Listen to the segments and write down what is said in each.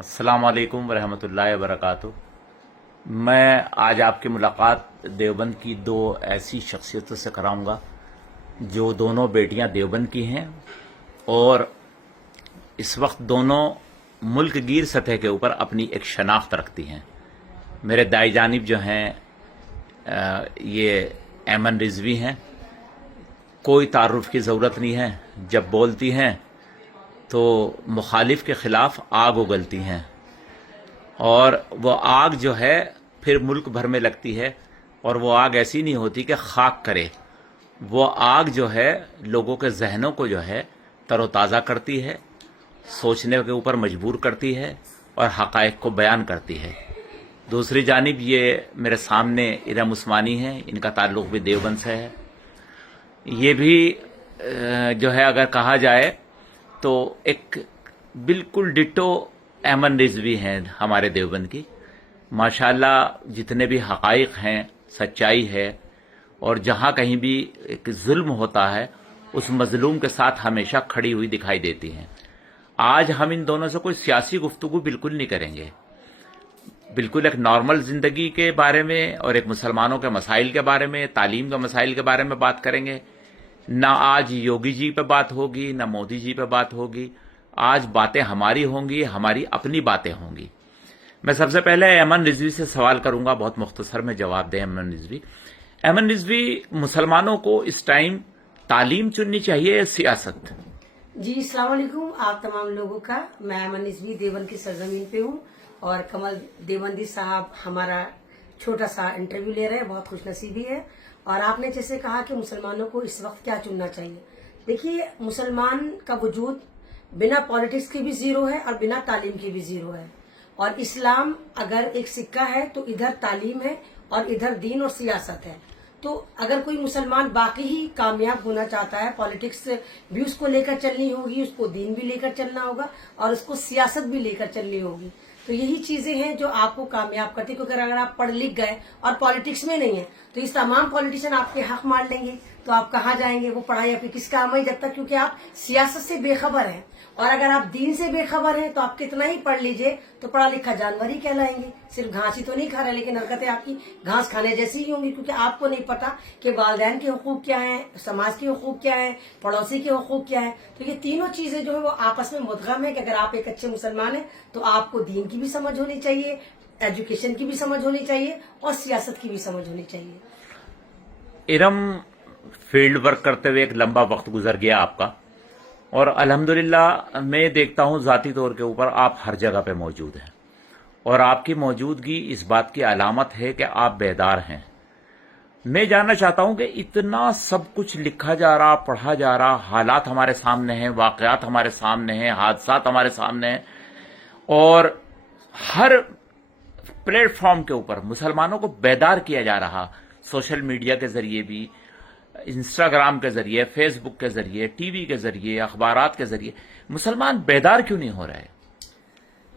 السلام علیکم ورحمۃ اللہ وبرکاتہ۔ میں آج آپ کی ملاقات دیوبند کی دو ایسی شخصیتوں سے کراؤں گا جو دونوں بیٹیاں دیوبند کی ہیں اور اس وقت دونوں ملک گیر سطح کے اوپر اپنی ایک شناخت رکھتی ہیں۔ میرے دائیں جانب جو ہیں یہ ایمن رضوی ہیں، کوئی تعارف کی ضرورت نہیں ہے، جب بولتی ہیں تو مخالف کے خلاف آگ اگلتی ہیں اور وہ آگ جو ہے پھر ملک بھر میں لگتی ہے، اور وہ آگ ایسی نہیں ہوتی کہ خاک کرے، وہ آگ جو ہے لوگوں کے ذہنوں کو جو ہے تر و تازہ کرتی ہے، سوچنے کے اوپر مجبور کرتی ہے اور حقائق کو بیان کرتی ہے۔ دوسری جانب یہ میرے سامنے ارم عثمانی ہیں، ان کا تعلق بھی دیوبند سے ہے۔ یہ بھی جو ہے اگر کہا جائے تو ایک بالکل ڈٹو ایمن رضوی ہیں ہمارے دیوبند کی۔ ماشاءاللہ جتنے بھی حقائق ہیں، سچائی ہے، اور جہاں کہیں بھی ایک ظلم ہوتا ہے اس مظلوم کے ساتھ ہمیشہ کھڑی ہوئی دکھائی دیتی ہیں۔ آج ہم ان دونوں سے کوئی سیاسی گفتگو بالکل نہیں کریں گے، بالکل ایک نارمل زندگی کے بارے میں اور ایک مسلمانوں کے مسائل کے بارے میں، تعلیم کے مسائل کے بارے میں بات کریں گے۔ نہ آج یوگی جی پہ بات ہوگی، نہ مودی جی پہ بات ہوگی، آج باتیں ہماری ہوں گی، ہماری اپنی باتیں ہوں گی۔ میں سب سے پہلے ایمن رضوی سے سوال کروں گا، بہت مختصر میں جواب دیں ایمن رضوی۔ ایمن رضوی، مسلمانوں کو اس ٹائم تعلیم چننی چاہیے یا سیاست؟ جی السلام علیکم آپ تمام لوگوں کا۔ میں ایمن رضوی دیوبند کی سرزمین پہ ہوں اور کمل دیوبندی صاحب ہمارا چھوٹا سا انٹرویو لے رہے ہیں، بہت خوش نصیبی ہے۔ اور آپ نے جیسے کہا کہ مسلمانوں کو اس وقت کیا چننا چاہیے، دیکھیے مسلمان کا وجود بنا پالیٹکس کے بھی زیرو ہے اور بنا تعلیم کے بھی زیرو ہے، اور اسلام اگر ایک سکہ ہے تو ادھر تعلیم ہے اور ادھر دین اور سیاست ہے۔ تو اگر کوئی مسلمان باقی ہی کامیاب ہونا چاہتا ہے، پالیٹکس بھی اس کو لے کر چلنی ہوگی، اس کو دین بھی لے کر چلنا ہوگا اور اس کو سیاست بھی لے کر چلنی ہوگی۔ تو یہی چیزیں ہیں جو آپ کو کامیاب کرتی، کیونکہ اگر آپ پڑھ لکھ گئے اور پالیٹکس میں نہیں ہیں تو اس تمام پالیٹیشین آپ کے حق مار لیں گے، تو آپ کہاں جائیں گے؟ وہ پڑھائی آپ کی کس کام آئی جب تک کیونکہ آپ سیاست سے بے خبر ہیں، اور اگر آپ دین سے بے خبر ہیں تو آپ کتنا ہی پڑھ لیجئے تو پڑھا لکھا جانور ہی کہلائیں گے۔ صرف گھاس ہی تو نہیں کھا رہے، لیکن حرکتیں آپ کی گھاس کھانے جیسی ہی ہوں گی، کیونکہ آپ کو نہیں پتا کہ والدین کے حقوق کیا ہیں، سماج کے حقوق کیا ہیں، پڑوسی کے حقوق کیا ہیں۔ تو یہ تینوں چیزیں جو ہے وہ آپس میں مدغم ہے کہ اگر آپ ایک اچھے مسلمان ہیں تو آپ کو دین کی بھی سمجھ ہونی چاہیے، ایجوکیشن کی بھی سمجھ ہونی چاہیے اور سیاست کی بھی سمجھ ہونی چاہیے۔ ارم، فیلڈ ورک کرتے ہوئے ایک لمبا وقت گزر گیا آپ کا، اور الحمدللہ میں دیکھتا ہوں ذاتی طور کے اوپر آپ ہر جگہ پہ موجود ہیں، اور آپ کی موجودگی اس بات کی علامت ہے کہ آپ بیدار ہیں۔ میں جاننا چاہتا ہوں کہ اتنا سب کچھ لکھا جا رہا، پڑھا جا رہا، حالات ہمارے سامنے ہیں، واقعات ہمارے سامنے ہیں، حادثات ہمارے سامنے ہیں، اور ہر پلیٹ فارم کے اوپر مسلمانوں کو بیدار کیا جا رہا، سوشل میڈیا کے ذریعے بھی، انسٹاگرام کے ذریعے، فیس بک کے ذریعے، ٹی وی کے ذریعے، اخبارات کے ذریعے، مسلمان بیدار کیوں نہیں ہو رہے؟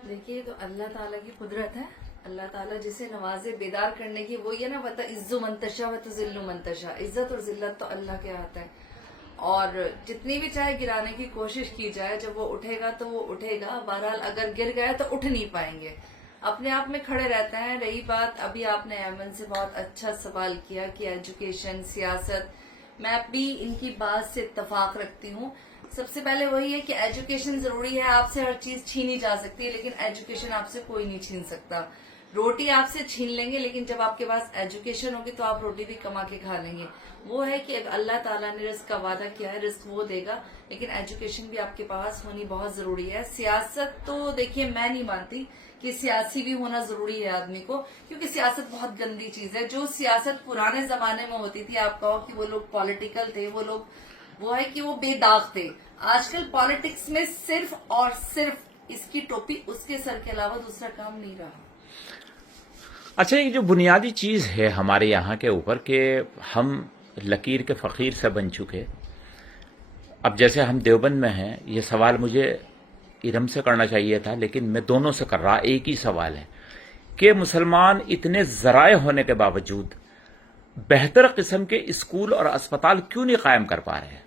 دیکھیے تو اللہ تعالیٰ کی قدرت ہے، اللہ تعالیٰ جسے نوازے بیدار کرنے کی، وہ یہ نا وَتَعِزُّ مَن تَشَاءُ وَتُذِلُّ مَن تَشَاءُ، عزت اور ذلت تو اللہ کے ہاتھ ہے، اور جتنی بھی چاہے گرانے کی کوشش کی جائے، جب وہ اٹھے گا تو وہ اٹھے گا۔ بہرحال اگر گر گئے تو اٹھ نہیں پائیں گے، اپنے آپ میں کھڑے رہتے ہیں۔ رہی بات، ابھی آپ نے ایمن سے بہت اچھا سوال کیا کہ ایجوکیشن، سیاست، میں بھی ان کی بات سے اتفاق رکھتی ہوں۔ سب سے پہلے وہی ہے کہ ایجوکیشن ضروری ہے، آپ سے ہر چیز چھینی جا سکتی ہے لیکن ایجوکیشن آپ سے کوئی نہیں چھین سکتا۔ روٹی آپ سے چھین لیں گے لیکن جب آپ کے پاس ایجوکیشن ہوگی تو آپ روٹی بھی کما کے کھا لیں گے۔ وہ ہے کہ اللہ تعالیٰ نے رزق کا وعدہ کیا ہے، رزق وہ دے گا، لیکن ایجوکیشن بھی آپ کے پاس ہونی بہت ضروری ہے۔ سیاست تو دیکھیے میں نہیں مانتی کہ سیاسی بھی ہونا ضروری ہے آدمی کو، کیونکہ سیاست بہت گندی چیز ہے۔ جو سیاست پرانے زمانے میں ہوتی تھی، آپ کہو کہ وہ لوگ پولیٹیکل تھے، وہ ہے کہ وہ بے داغ تھے۔ آج کل پالیٹکس میں صرف اور صرف اس کی ٹوپی اس کے سر کے علاوہ دوسرا کام نہیں رہا۔ اچھا، یہ جو بنیادی چیز ہے ہمارے یہاں کے اوپر کہ ہم لکیر کے فقیر سے بن چکے، اب جیسے ہم دیوبند میں ہیں، یہ سوال مجھے ارم سے کرنا چاہیے تھا لیکن میں دونوں سے کر رہا، ایک ہی سوال ہے کہ مسلمان اتنے ذرائع ہونے کے باوجود بہتر قسم کے اسکول اور اسپتال کیوں نہیں قائم کر پا رہے ہیں؟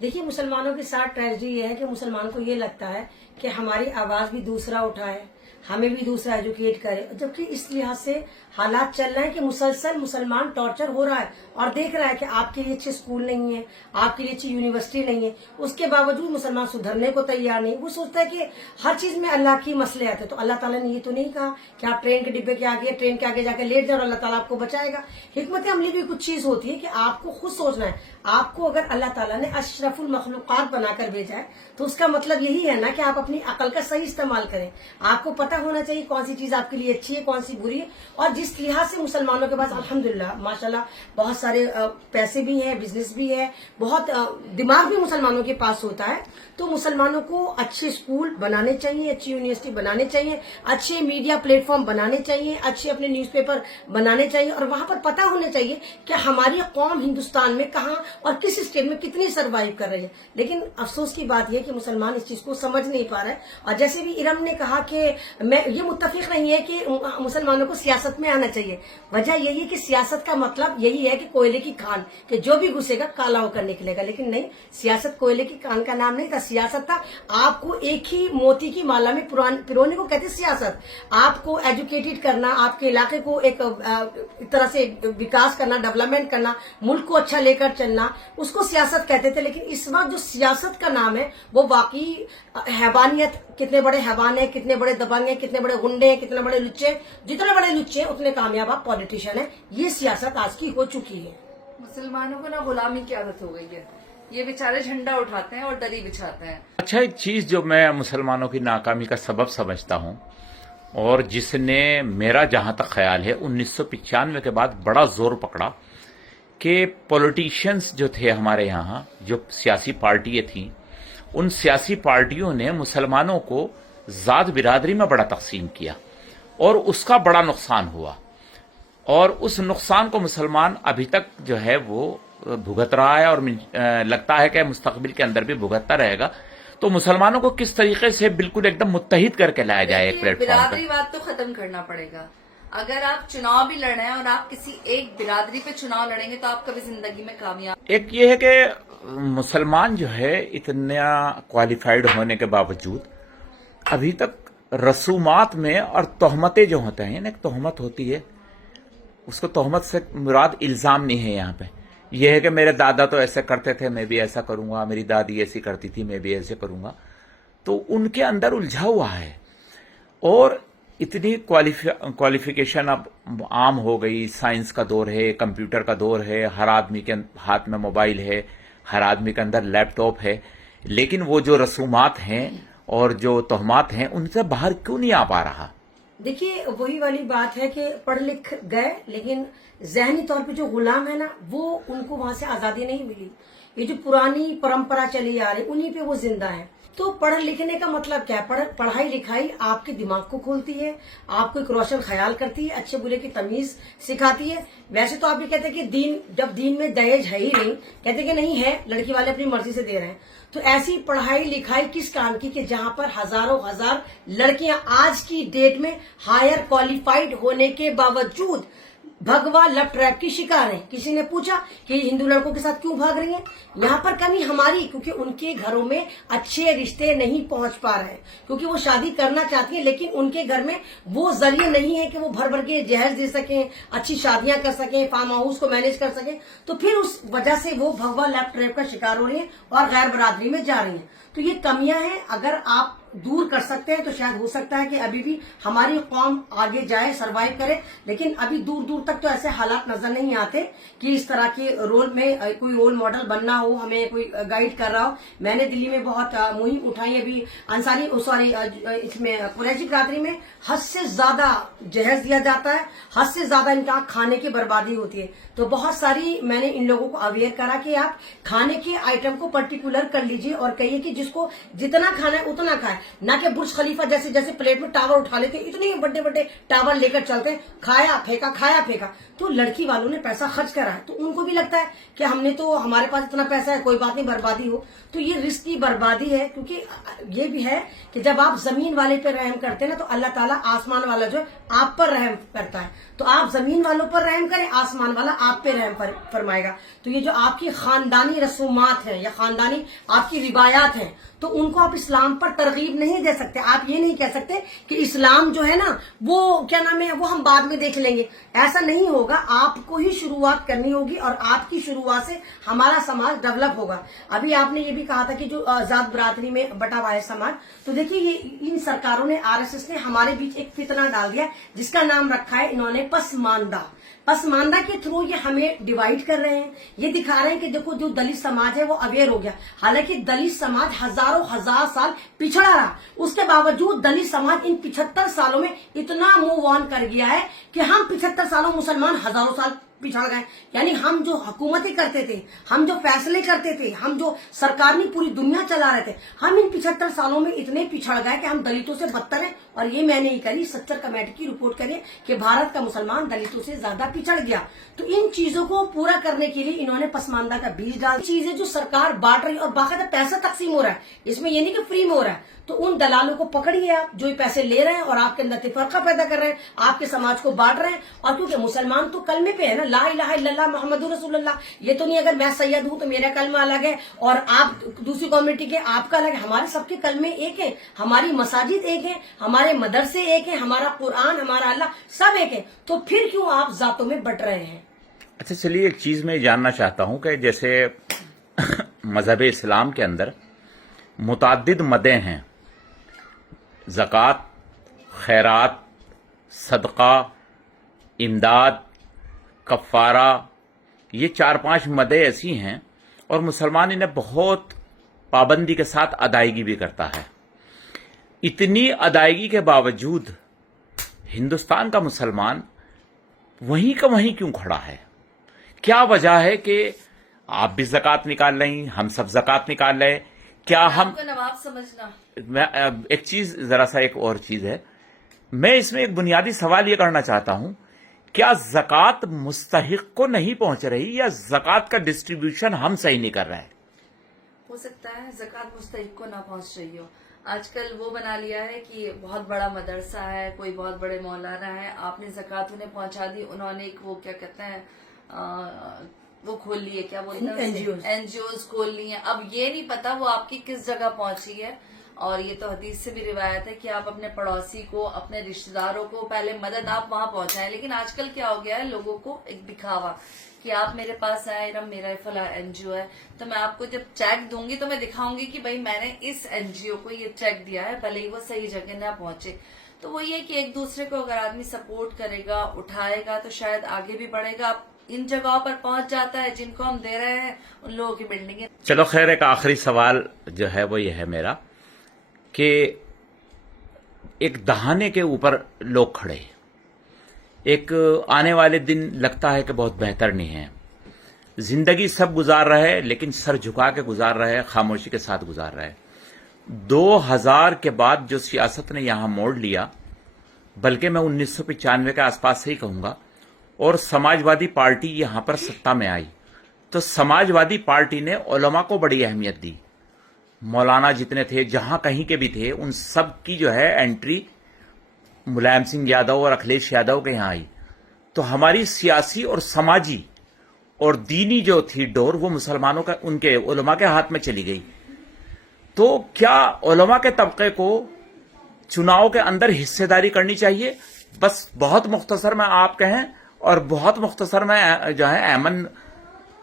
देखिए, मुसलमानों के साथ ट्रेजेडी ये है कि मुसलमान को ये लगता है कि हमारी आवाज भी दूसरा उठाए, हमें भी दूसरा एजुकेट करे, जबकि इस लिहाज से हालात चल रहे हैं कि मुसलसल मुसलमान टॉर्चर हो रहा है और देख रहा है कि आपके लिए अच्छे स्कूल नहीं है, आपके लिए अच्छी यूनिवर्सिटी नहीं है, उसके बावजूद मुसलमान सुधरने को तैयार नहीं। वो सोचता है कि हर चीज में अल्लाह की मसले आते हैं। तो अल्लाह ताला ने ये तो नहीं कहा कि आप ट्रेन के डिब्बे के आगे, ट्रेन के आगे जाकर लेट जाओ और अल्लाह ताला आपको बचाएगा। हिकमत अमली भी कुछ चीज होती है कि आपको खुद सोचना है। आपको अगर अल्लाह ताला ने अशरफुल मखलूकात बनाकर भेजा है तो उसका मतलब यही है ना कि आप अपनी अकल का सही इस्तेमाल करें। आपको पता होना चाहिए कौन सी चीज आपके लिए अच्छी है, कौन सी बुरी है। और जिस लिहाज से मुसलमानों के पास अल्हम्दुलिल्लाह माशाल्लाह बहुत सारे पैसे भी हैं, बिजनेस भी है, बहुत दिमाग भी मुसलमानों के पास होता है। तो मुसलमानों को अच्छे स्कूल बनाने चाहिए, अच्छी यूनिवर्सिटी बनाने चाहिए, अच्छे मीडिया प्लेटफॉर्म बनाने चाहिए, अच्छे अपने न्यूज़पेपर बनाने चाहिए और वहां पर पता होना चाहिए कि हमारी कौम हिंदुस्तान में कहाँ और किस स्टेट में कितनी सर्वाइव कर रही है। लेकिन अफसोस की बात यह कि मुसलमान इस चीज को समझ नहीं पा रहा है। और जैसे भी इरम ने कहा कि मैं ये मुत्तफिक नहीं है कि मुसलमानों को सियासत में आना चाहिए। वजह यही है कि सियासत का मतलब यही है कि कोयले की खान, कि जो भी घुसेगा काला होकर निकलेगा। लेकिन नहीं, सियासत कोयले की खान का नाम नहीं था, सियासत था आपको एक ही मोती की माला में पिरोने को कहते सियासत। आपको एजुकेटेड करना, आपके इलाके को एक तरह से विकास करना, डेवलपमेंट करना, मुल्क को अच्छा लेकर चलना, उसको सियासत कहते थे। लेकिन इस वक्त जो सियासत का नाम है वो वाकई हैवानियत, कितने बड़े हैवान है, कितने बड़े दबंग है, कितने बड़े गुंडे हैं, कितने बड़े लुच्चे, जितने बड़े लुच्चे उतने कामयाब आप पॉलिटिशियन है। ये सियासत आज की हो चुकी है। मुसलमानों को ना गुलामी की आदत हो गई है। ये बेचारे झंडा उठाते हैं और दरी बिछाते हैं। अच्छा, एक चीज जो मैं मुसलमानों की नाकामी का सबब समझता हूं और जिसने मेरा जहां तक ख्याल है 1995 के बाद बड़ा जोर पकड़ा कि पॉलिटिशियंस जो थे हमारे यहाँ, जो सियासी पार्टियां थीं, उन सियासी पार्टियों ने मुसलमानों को जात बिरादरी में बड़ा तकसीम किया और उसका बड़ा नुकसान हुआ। और उस नुकसान को मुसलमान अभी तक जो है वो भुगत रहा है और लगता है कि मुस्तकबिल के अंदर भी भुगतता रहेगा। तो मुसलमानों को किस तरीके से बिल्कुल एकदम मुत्तहिद करके लाया जाए एक प्लेटफॉर्म पर? बिरादरी बात तो खत्म करना पड़ेगा। अगर आप चुनाव भी लड़ रहे हैं और आप किसी एक बिरादरी पे चुनाव लड़ेंगे तो आप कभी जिंदगी में कामयाब। एक ये है कि मुसलमान जो है इतना क्वालिफाइड होने के बावजूद अभी तक रसूमात में और तोहमतें जो होते हैं, एक तोहमत होती है, उसको तोहमत से मुराद इल्जाम नहीं है। यहाँ पे यह है कि मेरे दादा तो ऐसे करते थे, मैं भी ऐसा करूंगा, मेरी दादी ऐसी करती थी, मैं भी ऐसे करूंगा। तो उनके अंदर उलझा हुआ है और इतनी क्वालिफिकेशन अब आम हो गई। साइंस का दौर है, कंप्यूटर का दौर है, हर आदमी के हाथ में मोबाइल है, हर आदमी के अंदर लैपटॉप है, लेकिन वो जो रसूमात हैं और जो तोहमात हैं उनसे बाहर क्यों नहीं आ पा रहा? देखिए, वही वाली बात है कि पढ़ लिख गए लेकिन जहनी तौर पे जो गुलाम है ना, वो उनको वहां से आजादी नहीं मिली। ये जो पुरानी परंपरा चली आ रही उन्हीं पे वो जिंदा है। तो पढ़ लिखने का मतलब क्या है? पढ़ाई लिखाई आपके दिमाग को खोलती है, आपको एक रोशन ख्याल करती है, अच्छे बुरे की तमीज सिखाती है। वैसे तो आप भी कहते हैं कि दीन, जब दीन में दहेज है ही नहीं, कहते कि नहीं है, लड़की वाले अपनी मर्जी से दे रहे हैं। तो ऐसी पढ़ाई लिखाई किस काम की कि जहां पर हजारों हजार लड़कियां आज की डेट में हायर क्वालिफाइड होने के बावजूद भगवा लव ट्रैप की शिकार है। किसी ने पूछा कि हिंदू लड़कों के साथ क्यों भाग रही हैं? यहाँ पर कमी हमारी, क्योंकि उनके घरों में अच्छे रिश्ते नहीं पहुंच पा रहे हैं, क्योंकि वो शादी करना चाहती है लेकिन उनके घर में वो जरिए नहीं है कि वो भर भर के जहेज दे सकें, अच्छी शादियां कर सकें, फार्म हाउस को मैनेज कर सकें। तो फिर उस वजह से वो भगवा लव ट्रैप का शिकार हो रही है और गैर बरादरी में जा रही है। तो ये कमियां हैं, अगर आप दूर कर सकते हैं तो शायद हो सकता है कि अभी भी हमारी कौम आगे जाए, सरवाइव करे। लेकिन अभी दूर दूर तक तो ऐसे हालात नजर नहीं आते कि इस तरह के रोल में कोई रोल मॉडल बनना हो, हमें कोई गाइड कर रहा हो। मैंने दिल्ली में बहुत मुहिम उठाई अभी इसमें कुरैशी बिरादरी में हद से ज्यादा जहेज दिया जाता है, हद से ज्यादा इनका खाने की बर्बादी होती है। तो बहुत सारी मैंने इन लोगों को अवेयर करा कि आप खाने के आइटम को पर्टिकुलर कर लीजिए और कहिए कि जिसको जितना खाना है उतना खाए। ना कि बुर्ज खलीफा जैसे जैसे प्लेट में टावर उठा लेते, इतने बड़े बड़े टावर लेकर चलते हैं, खाया फेंका। तो लड़की वालों ने पैसा खर्च करा है, तो उनको भी लगता है कि हमने तो, हमारे पास इतना पैसा है, कोई बात नहीं, बर्बादी हो। तो ये रिस्क की बर्बादी है, क्योंकि ये भी है कि जब आप जमीन वाले पे रहम करते हैं ना, तो अल्लाह ताला आसमान वाला जो है आप पर रहम करता है। तो आप जमीन वालों पर रहम करें, आसमान वाला आप पे रहम फरमाएगा। तो ये जो आपकी खानदानी रसूमात है या खानदानी आपकी रिवायात है, तो उनको आप इस्लाम पर तरगीब नहीं दे सकते। आप ये नहीं कह सकते कि इस्लाम जो है ना, वो क्या नाम है, वो हम बाद में देख लेंगे। ऐसा नहीं होगा, आपको ही शुरुआत करनी होगी, और आपकी शुरुआत से हमारा समाज डेवलप होगा। अभी आपने ये भी कहा था कि जो जात बरादरी में बटा हुआ है समाज, तो देखिए ये इन सरकारों ने, आरएसएस ने हमारे बीच एक फितना डाल दिया, जिसका नाम रखा है इन्होंने पसमानदा के थ्रू ये हमें डिवाइड कर रहे हैं। ये दिखा रहे हैं कि देखो जो दलित समाज है वो अवेयर हो गया, हालांकि दलित समाज हजार साल पिछड़ा रहा। उसके बावजूद दलित समाज इन 75 सालों में इतना मूव ऑन कर गया है कि हम 75 सालों मुसलमान हजारों साल पिछड़ गए। यानी हम जो हुकूमतें करते थे, हम जो फैसले करते थे, हम जो सरकार ने पूरी दुनिया चला रहे थे, हम इन 75 सालों में इतने पिछड़ गए कि हम दलितों से बदतर हैं। और ये मैंने ही करी, सच्चर कमेटी की रिपोर्ट करी कि भारत का मुसलमान दलितों से ज्यादा पिछड़ गया। तो इन चीजों को पूरा करने के लिए इन्होंने पसमानदा का बीज डाल, चीजें जो सरकार बांट रही, और बाकायदा पैसा तकसीम हो रहा है, इसमें ये नहीं कि फ्री में हो रहा है। तो उन दलालों को पकड़िए आप, जो ये पैसे ले रहे हैं और आपके अंदर तफरका पैदा कर रहे हैं, आपके समाज को बांट रहे हैं। और क्योंकि मुसलमान तो कलमे पे है ना, ला इलाहा इल्लल्लाह मुहम्मदुर रसूलुल्लाह। ये तो नहीं अगर मैं सैयद हूं तो मेरा कलमा अलग है और आप दूसरी कम्युनिटी के आपका अलग है। हमारे सबके कलमे एक है, हमारी मसाजिद एक है, हमारे मदरसे एक है, हमारा कुरान, हमारा अल्लाह सब एक है। तो फिर क्यों आप जातों में बट रहे हैं? अच्छा चलिए, एक चीज मैं जानना चाहता हूं कि जैसे मजहब इस्लाम के अंदर मुताद्दिद मदें हैं, ज़कात, खैरात, सदका, इमदाद, कफ़ारा, ये 4-5 मदें ऐसी हैं और मुसलमान इन्हें बहुत पाबंदी के साथ अदायगी भी करता है। इतनी अदायगी के बावजूद हिंदुस्तान का मुसलमान वहीं का वहीं क्यों खड़ा है? क्या वजह है कि आप भी ज़कात निकाल रही, हम सब ज़कात निकाल रहे, क्या हम आपको नवाब समझना? मैं एक चीज, जरा सा एक और चीज है, मैं इसमें एक बुनियादी सवाल ये करना चाहता हूं, क्या ज़कात मुस्तहिक को नहीं पहुंच रही या ज़कात का डिस्ट्रीब्यूशन हम सही नहीं कर रहे हैं? हो सकता है ज़कात मुस्तहिक को ना पहुंच रही हो। आजकल वो बना लिया है कि बहुत बड़ा मदरसा है, कोई बहुत बड़े मौलाना है, आपने ज़कात उन्हें पहुंचा दी, उन्होंने एक वो क्या कहते हैं वो खोल लिए, क्या बोलते हैं, एनजीओज खोल ली हैं। अब ये नहीं पता वो आपकी किस जगह पहुंची है। और ये तो हदीस से भी रिवायत है कि आप अपने पड़ोसी को, अपने रिश्तेदारों को पहले मदद आप वहां पहुंचाएं। लेकिन आजकल क्या हो गया है, लोगों को एक दिखावा कि आप मेरे पास आए, मेरा फला एनजीओ है, तो मैं आपको जब चेक दूंगी तो मैं दिखाऊंगी कि भाई मैंने इस एनजीओ को ये चेक दिया है, भले ही वो सही जगह ना पहुंचे। तो वो ये कि एक दूसरे को अगर आदमी सपोर्ट करेगा, उठाएगा, तो शायद आगे भी बढ़ेगा। आप इन जगहों पर पहुंच जाता है जिनको हम दे रहे हैं, उन लोगों की बिल्डिंगें। चलो खैर, एक आखिरी सवाल जो है वो ये है मेरा कि एक दहाने के ऊपर लोग खड़े, एक आने वाले दिन लगता है कि बहुत बेहतर नहीं है, जिंदगी सब गुजार रहे हैं लेकिन सर झुका के गुजार रहे हैं, खामोशी के साथ गुजार रहे हैं। 2000 के बाद जो सियासत ने यहां मोड़ लिया, बल्कि मैं 1995 के आसपास से ही कहूंगा, और समाजवादी पार्टी यहां पर सत्ता में आई, तो समाजवादी पार्टी ने उलमा को बड़ी अहमियत दी। मौलाना जितने थे, जहां कहीं के भी थे, उन सब की जो है एंट्री मुलायम सिंह यादव और अखिलेश यादव के यहां आई। तो हमारी सियासी और समाजी और दीनी जो थी डोर, वो मुसलमानों का, उनके उलमा के हाथ में चली गई। तो क्या उलमा के तबके को चुनाव के अंदर हिस्सेदारी करनी चाहिए? बस बहुत मुख्तसर में आप कहें और बहुत मुख्तसर में जो है ऐमन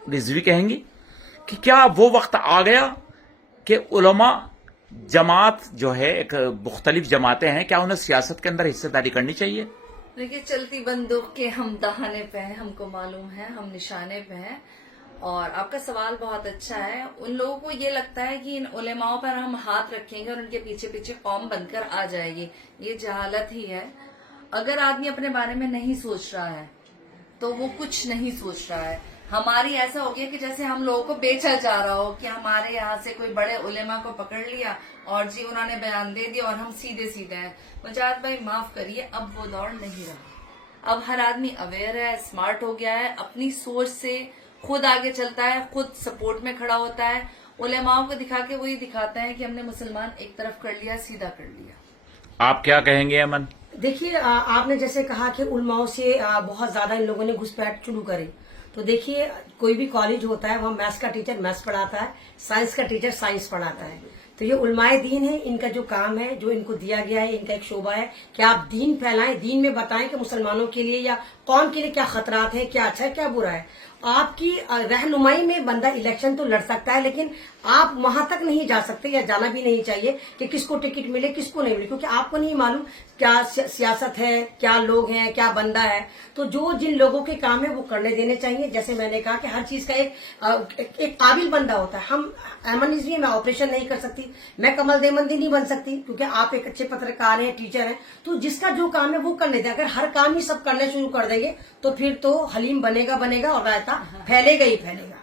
रिजवी कहेंगी कि क्या वो वक्त आ गया कि उलमा जमात जो है, एक मुख्तलिफ जमातें हैं, क्या उन्हें सियासत के अंदर हिस्सेदारी करनी चाहिए? देखिए, चलती बंदूक के हम दहाने पे हैं, हमको मालूम है, हम निशाने पे हैं। और आपका सवाल बहुत अच्छा है। उन लोगों को ये लगता है कि इन उलेमाओं पर हम हाथ रखेंगे और उनके पीछे पीछे कौम बनकर आ जाएगी। ये जहालत ही है। अगर आदमी अपने बारे में नहीं सोच रहा है तो वो कुछ नहीं सोच रहा है। ہماری ایسا ہو گیا کہ جیسے ہم لوگوں کو بیچا جا رہا ہو کہ ہمارے یہاں سے کوئی بڑے علماء کو پکڑ لیا اور جی انہوں نے بیان دے دیا اور ہم سیدھے سیدھے ہیں. مجاہد بھائی معاف کریے، اب وہ دور نہیں رہا. اب ہر آدمی اویئر ہے، اسمارٹ ہو گیا ہے، اپنی سوچ سے خود آگے چلتا ہے، خود سپورٹ میں کھڑا ہوتا ہے. علماء کو دکھا کے وہی دکھاتا ہے کہ ہم نے مسلمان ایک طرف کر لیا، سیدھا کر لیا. آپ کیا کہیں گے امن؟ دیکھیے آپ نے جیسے کہا کہ علماؤں سے بہت زیادہ ان لوگوں نے گھسپیٹ شروع کری. تو دیکھیے کوئی بھی کالج ہوتا ہے وہاں میتھس کا ٹیچر میتھس پڑھاتا ہے، سائنس کا ٹیچر سائنس پڑھاتا ہے. تو یہ علماء دین ہے، ان کا جو کام ہے، جو ان کو دیا گیا ہے، ان کا ایک شعبہ ہے کہ آپ دین پھیلائیں، دین میں بتائیں کہ مسلمانوں کے لیے یا قوم کے لیے کیا خطرات ہیں، کیا اچھا ہے کیا برا ہے. آپ کی رہنمائی میں بندہ الیکشن تو لڑ سکتا ہے، لیکن آپ وہاں تک نہیں جا سکتے یا جانا بھی نہیں چاہیے کہ کس کو ٹکٹ ملے کس کو نہیں ملے، کیونکہ آپ کو نہیں معلوم کیا سیاست ہے، کیا لوگ ہیں، کیا بندہ ہے. تو جو جن لوگوں کے کام ہے وہ کرنے دینے چاہیے. جیسے میں نے کہا کہ ہر چیز کا ایک قابل بندہ ہوتا ہے. ہم ایمن رضوی میں آپریشن نہیں کر سکتی، میں کمل دیوبندی نہیں بن سکتی، کیونکہ آپ ایک اچھے پترکار ہیں، ٹیچر ہیں. تو جس کا جو کام ہے وہ کرنے دیں. اگر ہر کام ہی سب کرنے شروع کر دیں گے تو پھر تو حلیم بنے گا اور رائتا پھیلے گا ہی پھیلے گا.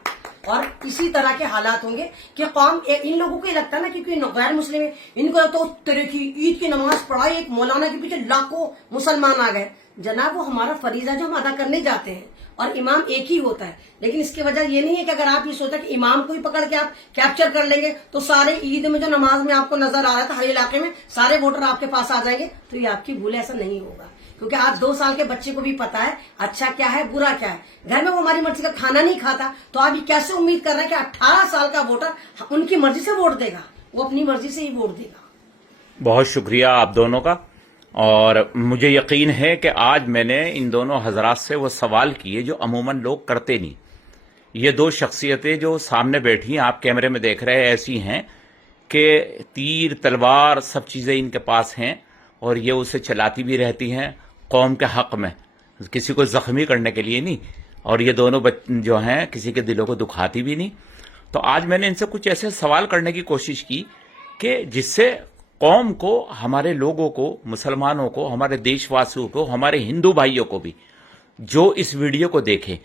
اور اسی طرح کے حالات ہوں گے کہ قوم ان لوگوں کو یہ لگتا ہے نا کیونکہ غیر مسلم ہے، ان کو تو تیرے کی عید کی نماز پڑھائی ایک مولانا کے پیچھے لاکھوں مسلمان آ گئے. جناب وہ ہمارا فریضہ جو ہم ادا کرنے جاتے ہیں، اور امام ایک ہی ہوتا ہے. لیکن اس کی وجہ یہ نہیں ہے کہ اگر آپ یہ سوچا کہ امام کو ہی پکڑ کے آپ کیپچر کر لیں گے تو سارے عید میں جو نماز میں آپ کو نظر آ رہا تھا ہر علاقے میں سارے ووٹر آپ کے پاس آ جائیں گے. تو یہ آپ کی بھول ہے، ایسا نہیں ہوگا. کیونکہ آج 2 سال کے بچے کو بھی پتا ہے اچھا کیا ہے برا کیا ہے. گھر میں وہ ہماری مرضی کا کھانا نہیں کھاتا تو آپ یہ کیسے امید کر رہے ہیں کہ 18 سال کا ووٹر ان کی مرضی سے ووٹ دے گا؟ وہ اپنی مرضی سے ہی ووٹ دے گا. بہت شکریہ آپ دونوں کا. اور مجھے یقین ہے کہ آج میں نے ان دونوں حضرات سے وہ سوال کیے جو عموماً لوگ کرتے نہیں. یہ 2 شخصیتیں جو سامنے بیٹھی ہیں، آپ کیمرے میں دیکھ رہے ہیں، ایسی ہیں کہ تیر تلوار سب چیزیں ان کے پاس ہیں اور یہ اسے چلاتی بھی رہتی ہیں قوم کے حق میں، کسی کو زخمی کرنے کے لیے نہیں. اور یہ دونوں جو ہیں کسی کے دلوں کو دکھاتی بھی نہیں. تو آج میں نے ان سے کچھ ایسے سوال کرنے کی کوشش کی کہ جس سے قوم کو، ہمارے لوگوں کو، مسلمانوں کو، ہمارے دیش واسیوں کو، ہمارے ہندو بھائیوں کو بھی جو اس ویڈیو کو دیکھیں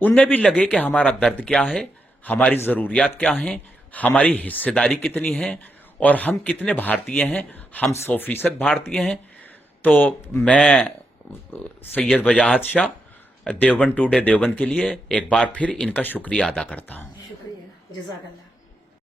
انہیں بھی لگے کہ ہمارا درد کیا ہے، ہماری ضروریات کیا ہیں، ہماری حصہ داری کتنی ہے اور ہم کتنے بھارتی ہیں. ہم 100% بھارتی ہیں. تو میں سید وجاہت شاہ دیوبند ٹوڈے دیوبند کے لیے ایک بار پھر ان کا شکریہ ادا کرتا ہوں. شکریہ، جزاک اللہ.